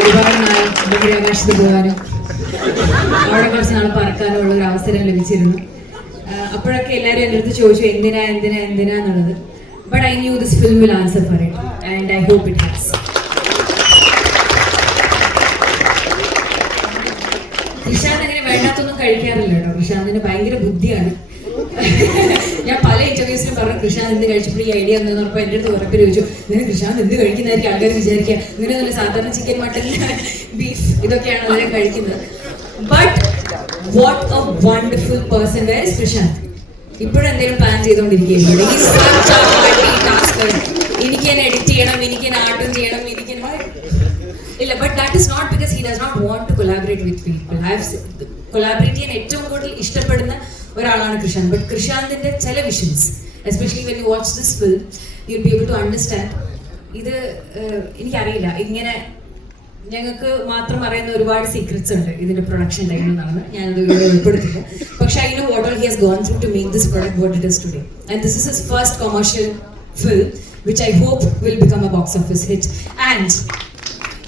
ഒരുപാട് നാൾ ബഹിരാകാശത്ത് പോകാനും അവിടെ കുറച്ച് നാൾ പറക്കാനും ഉള്ള ഒരു അവസരം ലഭിച്ചിരുന്നു. അപ്പോഴൊക്കെ എല്ലാവരും എൻ്റെ അടുത്ത് ചോദിച്ചു എന്തിനാന്നുള്ളത്. But I knew this film will answer for it and I hope it has. Prashanth അങ്ങനെ വേണ്ടാത്തൊന്നും കഴിക്കാറില്ല കേട്ടോ. പ്രശാന്തിന് ഭയങ്കര ബുദ്ധിയാണ്. ഞാൻ പല ഇന്റർവ്യൂസിലും പറഞ്ഞു കൃഷാന്ത് എന്ത് കഴിച്ചപ്പോൾ ഈ ഐഡിയ എന്ന് പറഞ്ഞപ്പോൾ എൻ്റെ അടുത്ത് ഉറപ്പ് ചോദിച്ചു, ഇങ്ങനെ കൃഷാന്ത് എന്ത് കഴിക്കുന്നതായിരിക്കും ആൾക്കാർ വിചാരിക്കുക, ഇങ്ങനെയൊന്നുമില്ല, സാധാരണ ചിക്കൻ മട്ടൻ ബീഫ് ഇതൊക്കെയാണ് അവരെ കഴിക്കുന്നത്. But what a wonderful person was Krishant. ഇപ്പോഴും എന്തെങ്കിലും പ്ലാൻ ചെയ്തുകൊണ്ടിരിക്കുകയാണ്. എനിക്ക് തന്നെ എഡിറ്റ് ചെയ്യണം, എനിക്ക് തന്നെ ആർട്ടും ചെയ്യണം, എനിക്ക് ഇല്ല. But that is not because he does not want to collaborate with people. Collaborate ചെയ്യാൻ ഏറ്റവും കൂടുതൽ ഇഷ്ടപ്പെടുന്ന ഒരാളാണ് കൃഷാന്ത്. ബട്ട് കൃഷാന്തിന്റെ ചില visions, especially when you watch this film, you will be able to understand. ഇത് എനിക്കറിയില്ല, ഇങ്ങനെ ഞങ്ങൾക്ക് മാത്രം അറിയുന്ന ഒരുപാട് സീക്രറ്റ്സ് ഉണ്ട് ഇതിന്റെ പ്രൊഡക്ഷൻ ടൈമിൽ നടന്ന്. ഞാനത് ഉൾപ്പെടുത്തില്ല. പക്ഷെ I know what all he has gone through to make this product what it is today. And this is his first commercial film which I hope will become a box office hit and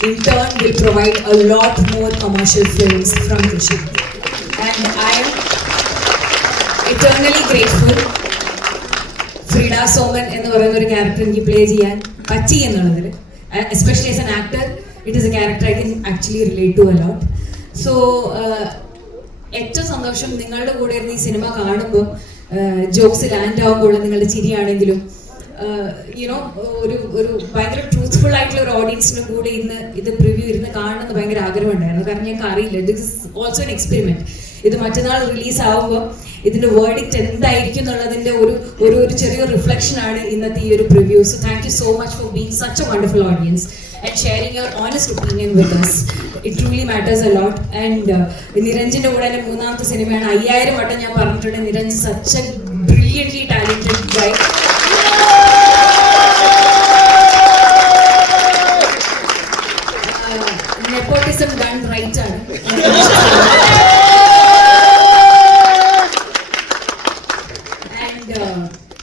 in turn will provide a lot more commercial films from Krishant. And I am eternally grateful Frida Soman എന്ന് പറയുന്ന ഒരു character എനിക്ക് play ചെയ്യാൻ പറ്റി എന്നുള്ളതിൽ. Especially as an actor, it is a character I can actually relate to a lot. So ഏറ്റവും സന്തോഷം നിങ്ങളുടെ കൂടെ ഇരുന്ന് ഈ സിനിമ കാണുമ്പോൾ ജോക്സ് ലാൻഡ് ആകുമ്പോൾ നിങ്ങളുടെ ചിരിയാണെങ്കിലും യുനോ ഒരു ഭയങ്കര ട്രൂത്ത്ഫുൾ ആയിട്ടുള്ള ഒരു ഓഡിയൻസിനും കൂടെ ഇന്ന് ഇത് പ്രിവ്യൂ ഇരുന്ന് കാണണമെന്ന് ഭയങ്കര ആഗ്രഹമുണ്ടായിരുന്നു. കാരണം ഞങ്ങൾക്ക് അറിയില്ല, this is also an experiment. ഇത് മറ്റന്നാൾ റിലീസ് ആവുമ്പോൾ ഇതിന്റെ വേർഡിക്റ്റ് എന്തായിരിക്കും എന്നുള്ളതിന്റെ ഒരു ചെറിയൊരു റിഫ്ലക്ഷൻ ആണ് ഇന്നത്തെ ഈ ഒരു preview. So thank you so much for being such a wonderful audience and sharing your honest opinion with us. It truly matters a lot. And നിരഞ്ജന്റെ കൂടെ എൻ്റെ മൂന്നാമത്തെ സിനിമയാണ്. 5000 വട്ടം ഞാൻ പറഞ്ഞിട്ടുണ്ട്, Niranjan such a brilliantly talented guy. Nepotism done right ആണ്.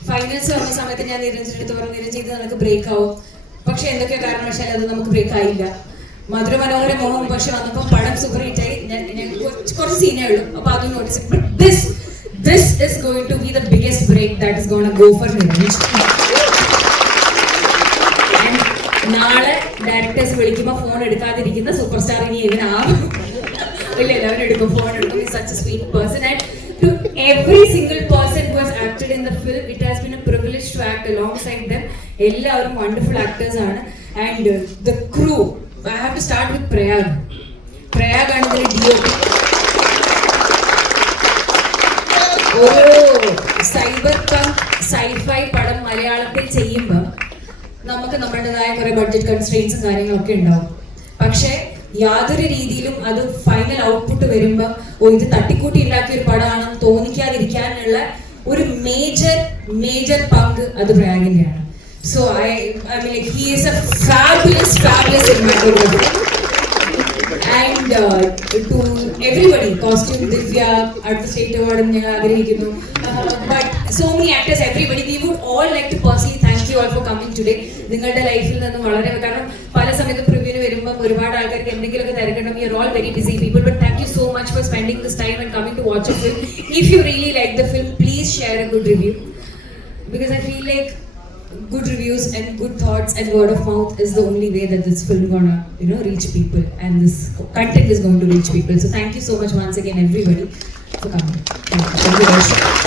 Finals വന്ന സമയത്ത് ഞാൻ നിരഞ്ജന്റെ അടുത്ത് പറഞ്ഞു, നിരഞ്ജൻ ഇത് നമുക്ക് ബ്രേക്ക് ആവും. പക്ഷെ എന്തൊക്കെ കാരണവശാൽ അത് നമുക്ക് ബ്രേക്ക് ആയില്ല. മധുര മനോഹര മോഹം പക്ഷെ വന്നപ്പോൾ പടം സൂപ്പർ ഹിറ്റ് ആയി. കുറച്ച് സീനേ ഉള്ളൂ, അപ്പൊ അത് notice. But this is going to be the biggest break that is going to go for Niranjan. നാളെ ഡയറക്ടേഴ്സ് വിളിക്കുമ്പോൾ ഫോൺ എടുക്കാതിരിക്കുന്ന സൂപ്പർ സ്റ്റാർ ഇനി എങ്ങനെയാവും? ഇല്ല, എല്ലാവരും എടുക്കും, ഫോൺ എടുക്കും. He's such a sweet person. And to every single person who has acted in the film, it has been a privilege to act alongside them. എല്ലാവരും wonderful actors ആണ്. And the crew, I have to start with Prayag. Prayag ആണ് ഇതിലെ DOP. ഒരു cyber പങ്ക് sci fi പടം മലയാളത്തിൽ ചെയ്യുമ്പോൾ നമുക്ക് നമ്മുടേതായ കുറെ ബഡ്ജറ്റ് കൺസ്ട്രെയിൻസും കാര്യങ്ങളൊക്കെ ഉണ്ടാവും. പക്ഷെ യാതൊരു രീതിയിലും അത് ഫൈനൽ ഔട്ട്പുട്ട് വരുമ്പോൾ ഇത് തട്ടിക്കൂട്ടി ഉണ്ടാക്കിയ ഒരു പടമാണെന്ന് തോന്നിക്കാതിരിക്കാനുള്ള ഒരു മേജർ പങ്ക് അത് പ്രയാഗിന്റെയാണ്. So I mean like he is a fabulous cinematographer. And to everybody, costume Divya, അടുത്ത സ്റ്റേറ്റ് അവാർഡും ഞങ്ങൾ ആഗ്രഹിക്കുന്നു. But so many actors, everybody, we would all like to personally thank you all for coming today. നിങ്ങളുടെ ലൈഫിൽ നിന്ന് വളരെ, കാരണം പല സമയത്ത് പ്രിവ്യൂവിന് വരുമ്പോൾ ഒരുപാട് ആൾക്കാർക്ക് എന്തെങ്കിലുമൊക്കെ തിരക്കണം. You are all very busy people, but thank you so much for spending this time and coming to watch a film. If you really like the film, please share a good review, because I feel like good reviews and good thoughts and word of mouth is the only way that this film gonna reach people, and this content is going to reach people. So thank you so much once again everybody for coming. Thank you.